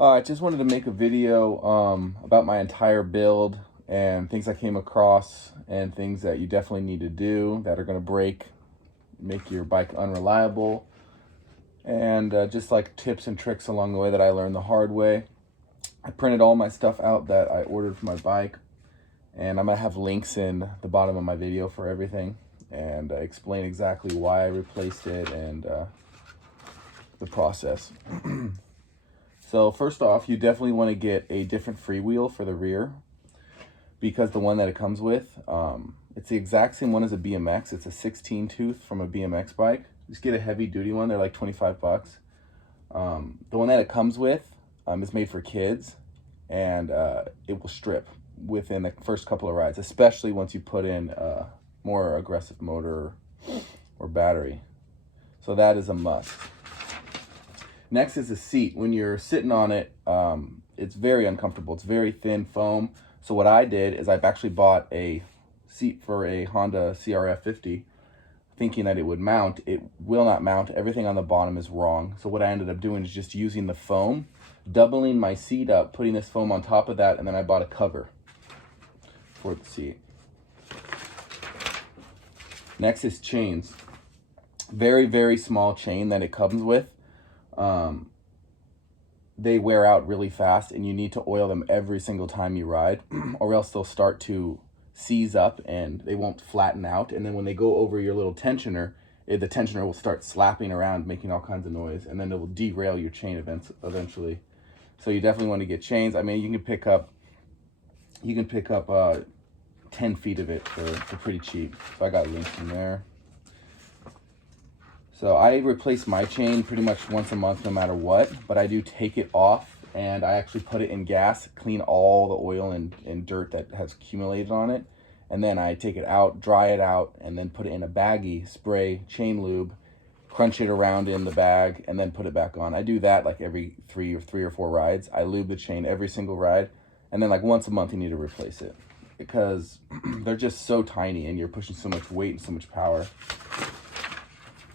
I just wanted to make a video about my entire build and things I came across and things that you definitely need to do that are going to make your bike unreliable, and just like tips and tricks along the way that I learned the hard way. I printed all my stuff out that I ordered for my bike, and I'm going to have links in the bottom of my video for everything, and explain exactly why I replaced it and the process. So first off, you definitely want to get a different freewheel for the rear, because the one that it comes with, it's the exact same one as a BMX. It's a 16 tooth from a BMX bike. Just get a heavy duty one. They're like 25 bucks. The one that it comes with is made for kids, and it will strip within the first couple of rides, especially once you put in a more aggressive motor or battery. So that is a must. Next is the seat. When you're sitting on it, it's very uncomfortable. It's very thin foam. So what I did is I've actually bought a seat for a Honda CRF 50, thinking that it would mount. It will not mount. Everything on the bottom is wrong. So what I ended up doing is just using the foam, doubling my seat up, putting this foam on top of that, and then I bought a cover for the seat. Next is chains. Very, very small chain that it comes with. They wear out really fast, and you need to oil them every single time you ride, or else they'll start to seize up and they won't flatten out. And then when they go over your little tensioner, the tensioner will start slapping around, making all kinds of noise, and then it will derail your chain eventually. So you definitely want to get chains. I mean, you can pick up 10 feet of it for pretty cheap. So I got links in there. So I replace my chain pretty much once a month no matter what, but I do take it off and I actually put it in gas, clean all the oil and dirt that has accumulated on it, and then I take it out, dry it out, and then put it in a baggie, spray chain lube, crunch it around in the bag, and then put it back on. I do that like every three or four rides. I lube the chain every single ride, and then like once a month you need to replace it, because they're just so tiny and you're pushing so much weight and so much power.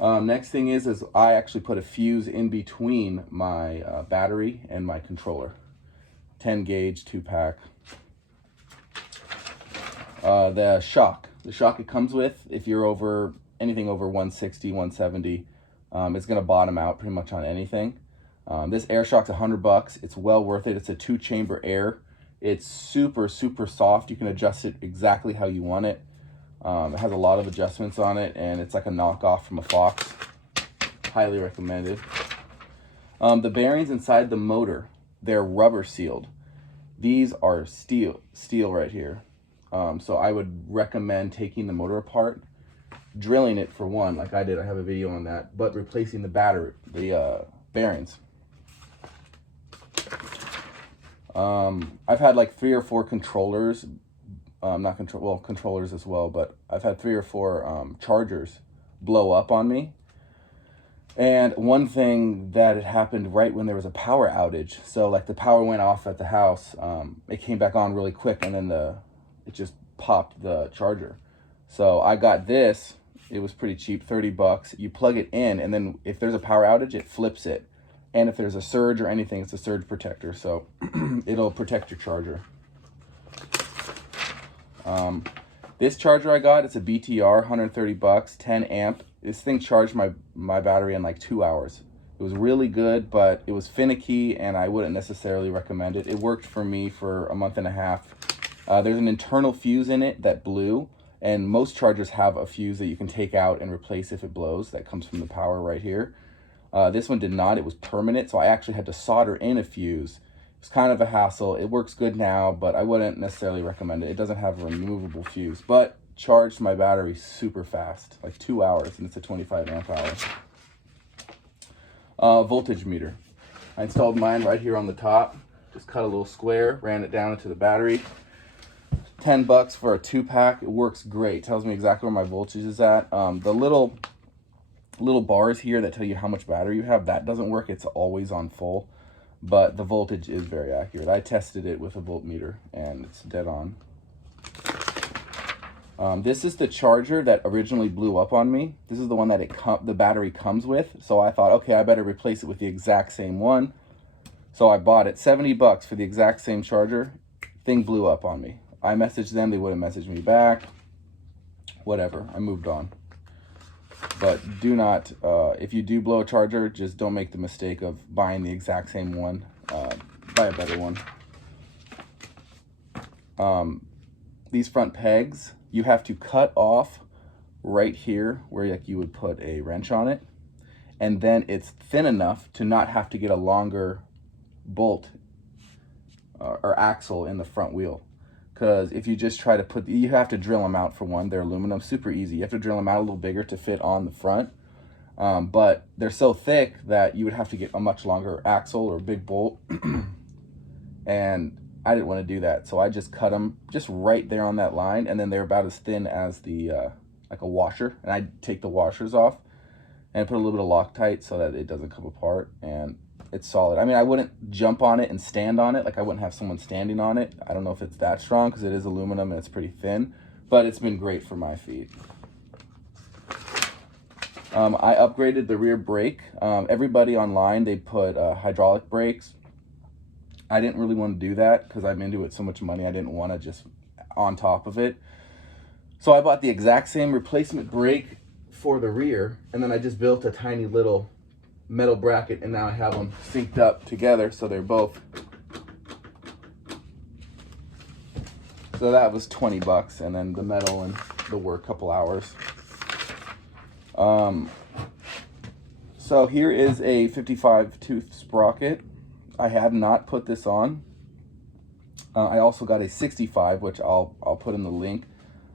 Next thing is I actually put a fuse in between my battery and my controller. 10 gauge 2-pack. The shock it comes with, if you're anything over 160, 170, it's gonna bottom out pretty much on anything. This air shock's $100. It's well worth it. It's a 2-chamber air. It's super, super soft. You can adjust it exactly how you want it. It has a lot of adjustments on it, and it's like a knockoff from a Fox. Highly recommended. The bearings inside the motor, they're rubber sealed. These are steel right here. So I would recommend taking the motor apart, drilling it for one, like I did. I have a video on that, but replacing the bearings. I've had like 3 or 4 controllers. Controllers as well, but I've had 3 or 4 chargers blow up on me. And one thing that had happened right when there was a power outage, so like the power went off at the house, it came back on really quick, and then it just popped the charger. So I got this. It was pretty cheap, 30 bucks. You plug it in, and then if there's a power outage, it flips it. And if there's a surge or anything, it's a surge protector, so it'll protect your charger. This charger I got, it's a BTR, 130 bucks, 10 amp. This thing charged my battery in like 2 hours. It was really good, but it was finicky, and I wouldn't necessarily recommend it. It worked for me for a month and a half. There's an internal fuse in it that blew, and most chargers have a fuse that you can take out and replace if it blows. That comes from the power right here. This one did not. It was permanent, so I actually had to solder in a fuse. It's kind of a hassle. It works good now, but I wouldn't necessarily recommend it. It doesn't have a removable fuse, but charged my battery super fast, like 2 hours, and it's a 25 amp hour. Voltage meter. I installed mine right here on the top. Just cut a little square, ran it down into the battery. 10 bucks for a 2-pack. It works great. Tells me exactly where my voltage is at. The little bars here that tell you how much battery you have, that doesn't work. It's always on full. But the voltage is very accurate. I tested it with a voltmeter, and it's dead on. This is the charger that originally blew up on me. This is the one that the battery comes with. So I thought, okay, I better replace it with the exact same one. So I bought it, 70 bucks for the exact same charger. Thing blew up on me. I messaged them, they wouldn't message me back. Whatever, I moved on. But do not, if you do blow a charger, just don't make the mistake of buying the exact same one. Buy a better one. These front pegs, you have to cut off right here where like you would put a wrench on it. And then it's thin enough to not have to get a longer bolt or axle in the front wheel. Because if you just try to put, you have to drill them out for one. They're aluminum, super easy. You have to drill them out a little bigger to fit on the front. But they're so thick that you would have to get a much longer axle or big bolt. And I didn't want to do that. So I just cut them just right there on that line. And then they're about as thin as the, like a washer. And I take the washers off and put a little bit of Loctite so that it doesn't come apart. And it's solid. I mean, I wouldn't jump on it and stand on it. Like I wouldn't have someone standing on it. I don't know if it's that strong because it is aluminum and it's pretty thin, but it's been great for my feet. I upgraded the rear brake. Everybody online, they put hydraulic brakes. I didn't really want to do that because I'm into it so much money. I didn't want to just on top of it. So I bought the exact same replacement brake for the rear, and then I just built a tiny little metal bracket, and now I have them synced up together so they're both. So that was 20 bucks, and then the metal and the work, couple hours. So here is a 55 tooth sprocket. I have not put this on. I also got a 65, which I'll put in the link.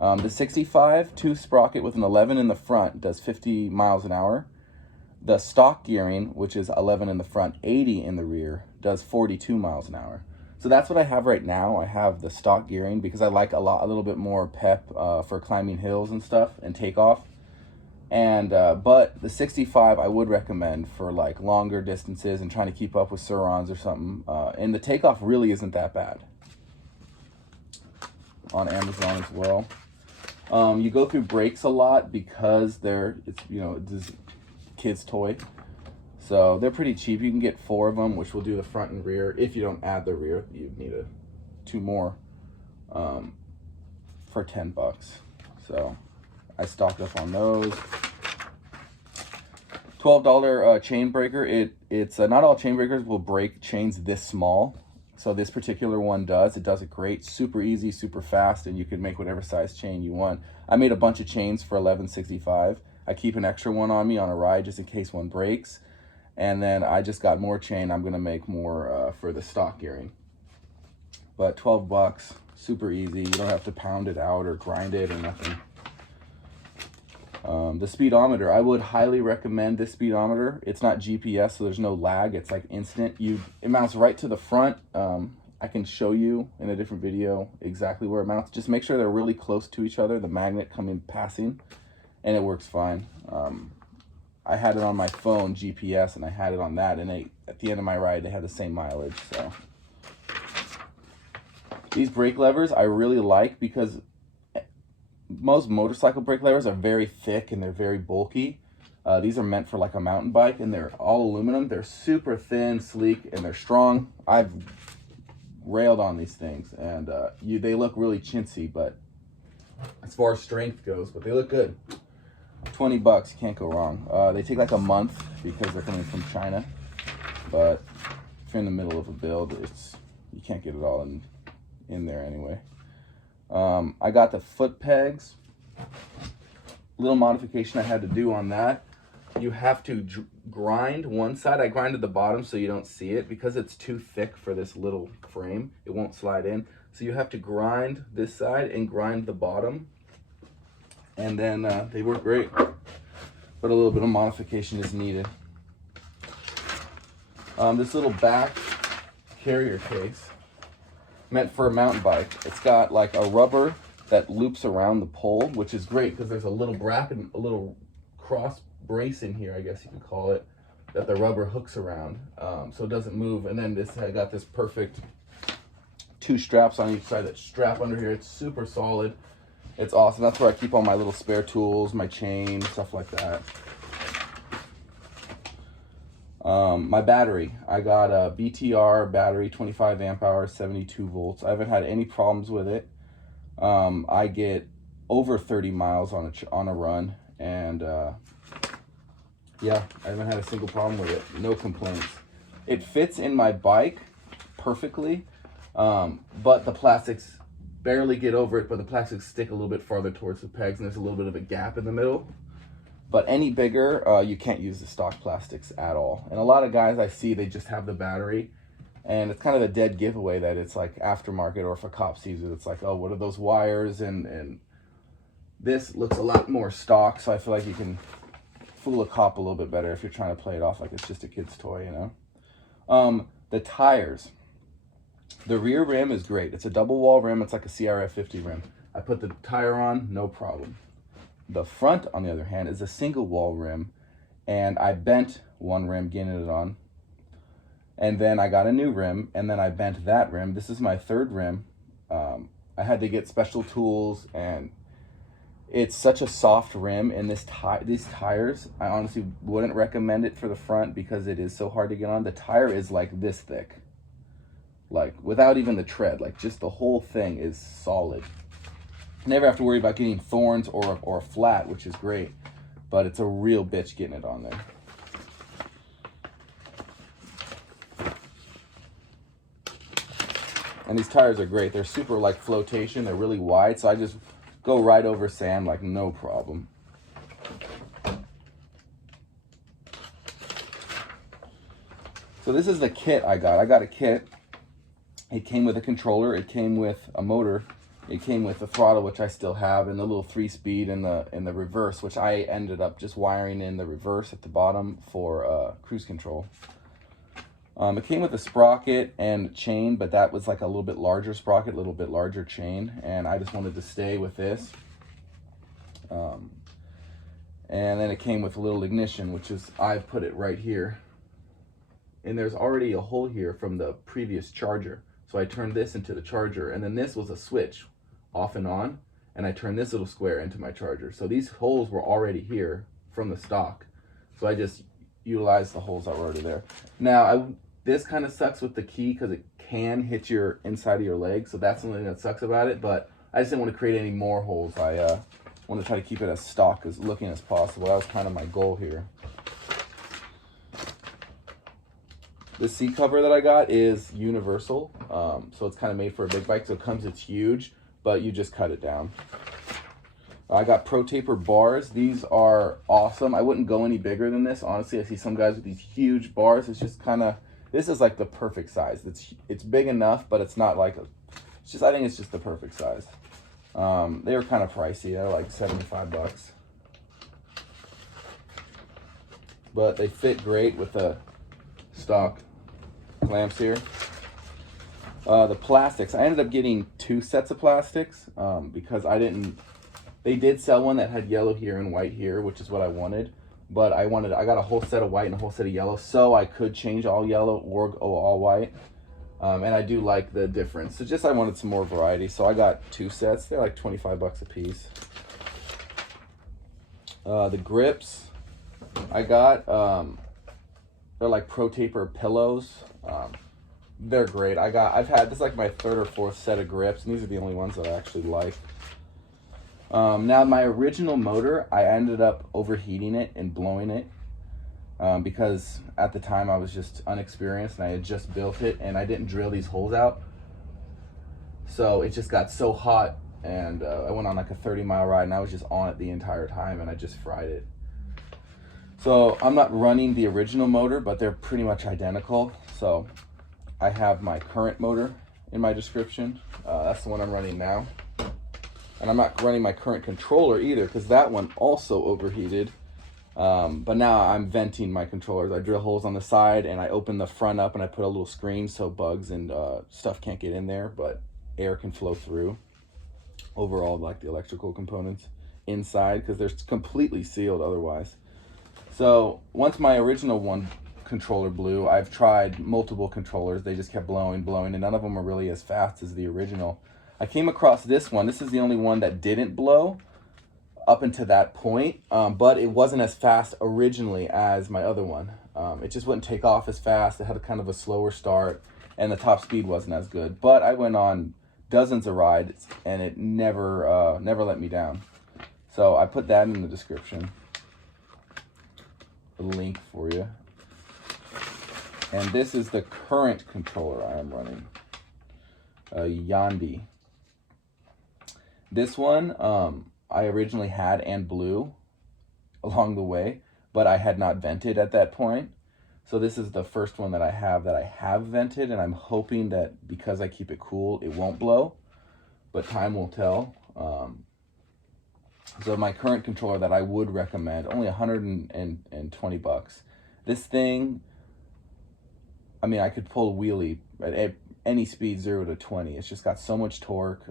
The 65 tooth sprocket with an 11 in the front does 50 miles an hour. The stock gearing, which is 11 in the front, 80 in the rear, does 42 miles an hour. So that's what I have right now. I have the stock gearing because I like a little bit more pep for climbing hills and stuff and takeoff. And but the 65 I would recommend for like longer distances and trying to keep up with Surons or something. And the takeoff really isn't that bad. On Amazon as well. You go through brakes a lot because it's this kid's toy, so they're pretty cheap. You can get 4 of them, which will do the front and rear. If you don't add the rear, you need 2 more for 10 bucks. So I stocked up on those. $12 chain breaker. It's not all chain breakers will break chains this small. So this particular one does. It does it great, super easy, super fast, and you can make whatever size chain you want. I made a bunch of chains for 1165. I keep an extra one on me on a ride just in case one breaks. And then I just got more chain. I'm gonna make more for the stock gearing. But 12 bucks, super easy. You don't have to pound it out or grind it or nothing. The speedometer, I would highly recommend this speedometer. It's not GPS, so there's no lag. It's like instant. It mounts right to the front. I can show you in a different video exactly where it mounts. Just make sure they're really close to each other, the magnet passing, and it works fine. I had it on my phone, GPS, and I had it on that, and at the end of my ride, they had the same mileage. So these brake levers I really like because most motorcycle brake levers are very thick and they're very bulky. These are meant for like a mountain bike, and they're all aluminum. They're super thin, sleek, and they're strong. I've railed on these things, and they look really chintzy, but as far as strength goes, but they look good. 20 bucks, you can't go wrong. They take like a month because they're coming from China, but if you're in the middle of a build, you can't get it all in there anyway. I got the foot pegs. Little modification I had to do on that. You have to grind one side. I grinded the bottom so you don't see it because it's too thick for this little frame. It won't slide in. So you have to grind this side and grind the bottom. And then they work great. But a little bit of modification is needed. This little back carrier case, meant for a mountain bike. It's got like a rubber that loops around the pole, which is great because there's a little bracket, a little cross brace in here, I guess you could call it, that the rubber hooks around so it doesn't move. And then I got this perfect 2 straps on each side that strap under here. It's super solid. It's awesome. That's where I keep all my little spare tools, my chain, stuff like that. My battery, I got a BTR battery, 25 amp hours, 72 volts. I haven't had any problems with it. I get over 30 miles on a run, and yeah, I haven't had a single problem with it. No complaints. It fits in my bike perfectly, but the plastics barely get over it, but the plastics stick a little bit farther towards the pegs, and there's a little bit of a gap in the middle. But any bigger, you can't use the stock plastics at all. And a lot of guys I see, they just have the battery, and it's kind of a dead giveaway that it's like aftermarket, or if a cop sees it, it's like, oh, what are those wires? And this looks a lot more stock, so I feel like you can fool a cop a little bit better if you're trying to play it off like it's just a kid's toy, you know? The tires. The rear rim is great. It's a double wall rim. It's like a CRF 50 rim. I put the tire on, no problem. The front, on the other hand, is a single wall rim, and I bent one rim getting it on, and then I got a new rim, and then I bent that rim. This is my third rim. I had to get special tools, and it's such a soft rim, and these tires, I honestly wouldn't recommend it for the front because it is so hard to get on. The tire is like this thick, like without even the tread, like just the whole thing is solid. Never have to worry about getting thorns or flat, which is great, but it's a real bitch getting it on there. And these tires are great. They're super like flotation. They're really wide, so I just go right over sand like no problem. So this is the kit I got. I got a kit. It came with a controller. It came with a motor. It came with the throttle, which I still have, and the little 3-speed in the reverse, which I ended up just wiring in the reverse at the bottom for cruise control. It came with a sprocket and chain, but that was like a little bit larger sprocket, a little bit larger chain, and I just wanted to stay with this. And then it came with a little ignition, which is, I've put it right here. And there's already a hole here from the previous charger. So I turned this into the charger, and then this was a switch off and on, and I turned this little square into my charger. So these holes were already here from the stock. So I just utilized the holes that were already there. Now, this kind of sucks with the key because it can hit your inside of your leg. So that's something that sucks about it, but I just didn't want to create any more holes. I want to try to keep it as stock as looking as possible. That was kind of my goal here. The seat cover that I got is universal, so it's kind of made for a big bike. So it's huge, but you just cut it down. I got Pro Taper bars. These are awesome. I wouldn't go any bigger than this. Honestly, I see some guys with these huge bars. It's just kind of, this is like the perfect size. It's big enough, but it's not like I think it's just the perfect size. They were kind of pricey. They're like 75 bucks. But they fit great with the stock clamps here. The plastics, I ended up getting 2 sets of plastics because they did sell one that had yellow here and white here, which is what I wanted, but I got a whole set of white and a whole set of yellow, so I could change all yellow or go all white. And I do like the difference. So just, I wanted some more variety, so I got 2 sets. They're like 25 bucks a piece. The grips I got, they're like Pro Taper pillows. They're great. I've had, this is like my 3rd or 4th set of grips, and these are the only ones that I actually like. Now my original motor, I ended up overheating it and blowing it because at the time I was just unexperienced and I had just built it and I didn't drill these holes out. So it just got so hot, and I went on like a 30-mile ride and I was just on it the entire time and I just fried it. So I'm not running the original motor, but they're pretty much identical. So I have my current motor in my description. That's the one I'm running now. And I'm not running my current controller either because that one also overheated. But now I'm venting my controllers. I drill holes on the side and I open the front up and I put a little screen so bugs and stuff can't get in there, but air can flow through. Overall, like the electrical components inside, because they're completely sealed otherwise. So once my original one controller blew, I've tried multiple controllers. They just kept blowing, and none of them are really as fast as the original. I came across this one. This is the only one that didn't blow up until that point, but it wasn't as fast originally as my other one. It just wouldn't take off as fast. It had a kind of a slower start, and the top speed wasn't as good. But I went on dozens of rides, and it never let me down. So I put that in the description, a link for you. And this is the current controller I am running, Yandi. This one I originally had and blew along the way, but I had not vented at that point. So this is the first one that I have vented, and I'm hoping that because I keep it cool, it won't blow, but time will tell. So my current controller that I would recommend, only $120. This thing, I mean, I could pull a wheelie at any speed, 0 to 20. It's just got so much torque.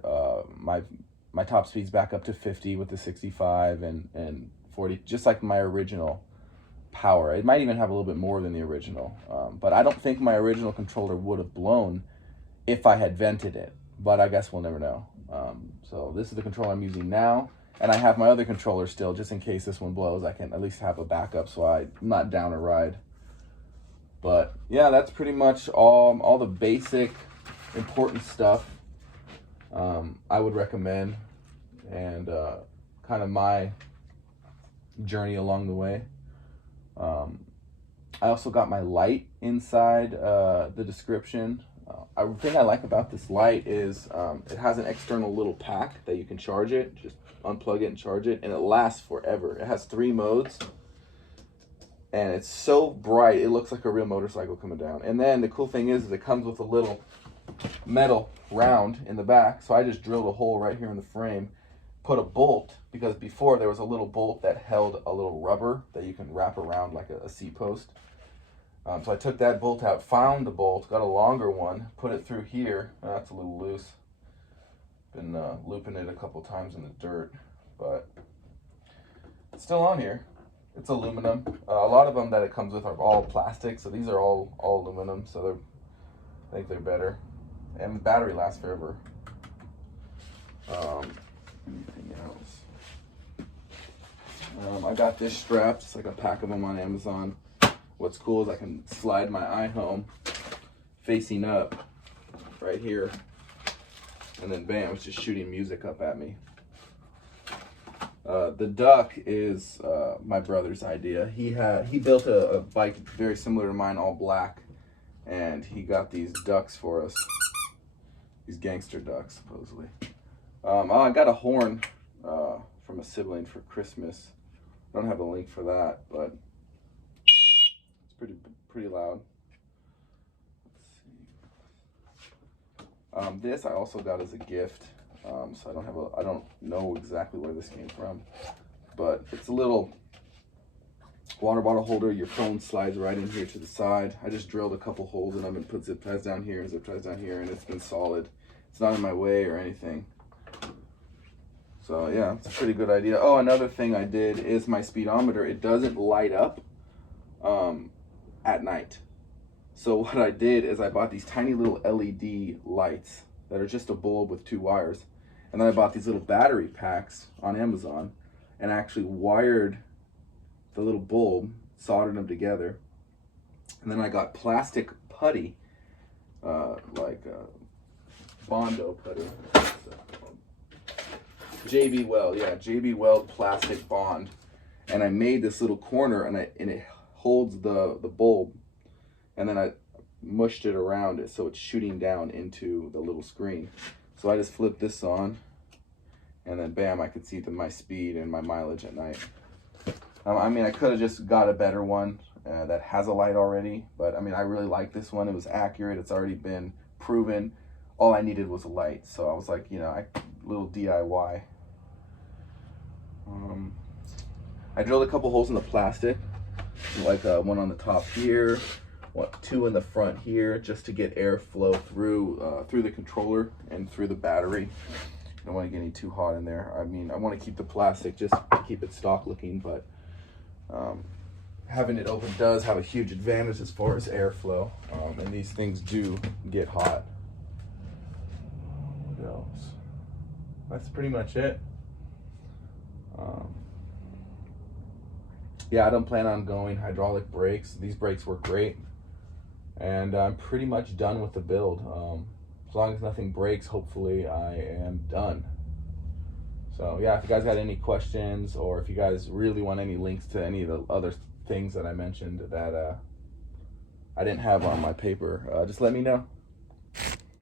My top speed's back up to 50 with the 65 and 40, just like my original power. It might even have a little bit more than the original, but I don't think my original controller would have blown if I had vented it, but I guess we'll never know. So this is the controller I'm using now, and I have my other controller still, just in case this one blows. I can at least have a backup so I'm not down a ride. But yeah, that's pretty much all the basic important stuff I would recommend, and kind of my journey along the way. I also got my light inside the description. The thing I like about this light is it has an external little pack that you can charge it, just unplug it and charge it, and it lasts forever. It has 3 modes, and it's so bright it looks like a real motorcycle coming down. And then the cool thing is it comes with a little metal round in the back, so I just drilled a hole right here in the frame, put a bolt, because before there was a little bolt that held a little rubber that you can wrap around like a seat post. So I took that bolt out, found the bolt, got a longer one, put it through here. That's a little loose. Been looping it a couple times in the dirt, but it's still on here. It's aluminum. A lot of them that it comes with are all plastic, so these are all aluminum, so I think they're better. And the battery lasts forever. Anything else? I got this strap, just like a pack of them on Amazon. What's cool is I can slide my iHome facing up right here, and then bam, it's just shooting music up at me. The duck is my brother's idea. He built a bike very similar to mine, all black, and he got these ducks for us. These gangster ducks, supposedly. I got a horn from a sibling for Christmas. I don't have a link for that, but it's pretty loud. Let's see. This I also got as a gift, so I don't know exactly where this came from, but it's a little water bottle holder. Your phone slides right in here to the side. I just drilled a couple holes in them and put zip ties down here and zip ties down here, and it's been solid. It's not in my way or anything. So yeah, it's a pretty good idea. Oh, another thing I did is my speedometer, it doesn't light up at night. So what I did is I bought these tiny little LED lights that are just a bulb with 2 wires. And then I bought these little battery packs on Amazon and actually wired the little bulb, soldered them together. And then I got plastic putty, like Bondo putty. JB Weld, yeah, JB Weld plastic bond, and I made this little corner, and it holds the bulb, and then I mushed it around it so it's shooting down into the little screen. So I just flipped this on, and then bam, I could see my speed and my mileage at night. I mean, I could have just got a better one that has a light already, but I mean, I really like this one. It was accurate. It's already been proven. All I needed was a light, so I was like, little DIY. I drilled a couple holes in the plastic, like one on the top here, 2 in the front here, just to get airflow through the controller and through the battery. I don't want to get any too hot in there. I mean, I want to keep the plastic just to keep it stock looking, but having it open does have a huge advantage as far as airflow, and these things do get hot. What else? That's pretty much it. yeah, I don't plan on going hydraulic brakes. These brakes work great, and I'm pretty much done with the build. As long as nothing breaks, hopefully I am done. So yeah, if you guys had any questions, or if you guys really want any links to any of the other things that I mentioned that I didn't have on my paper, just let me know.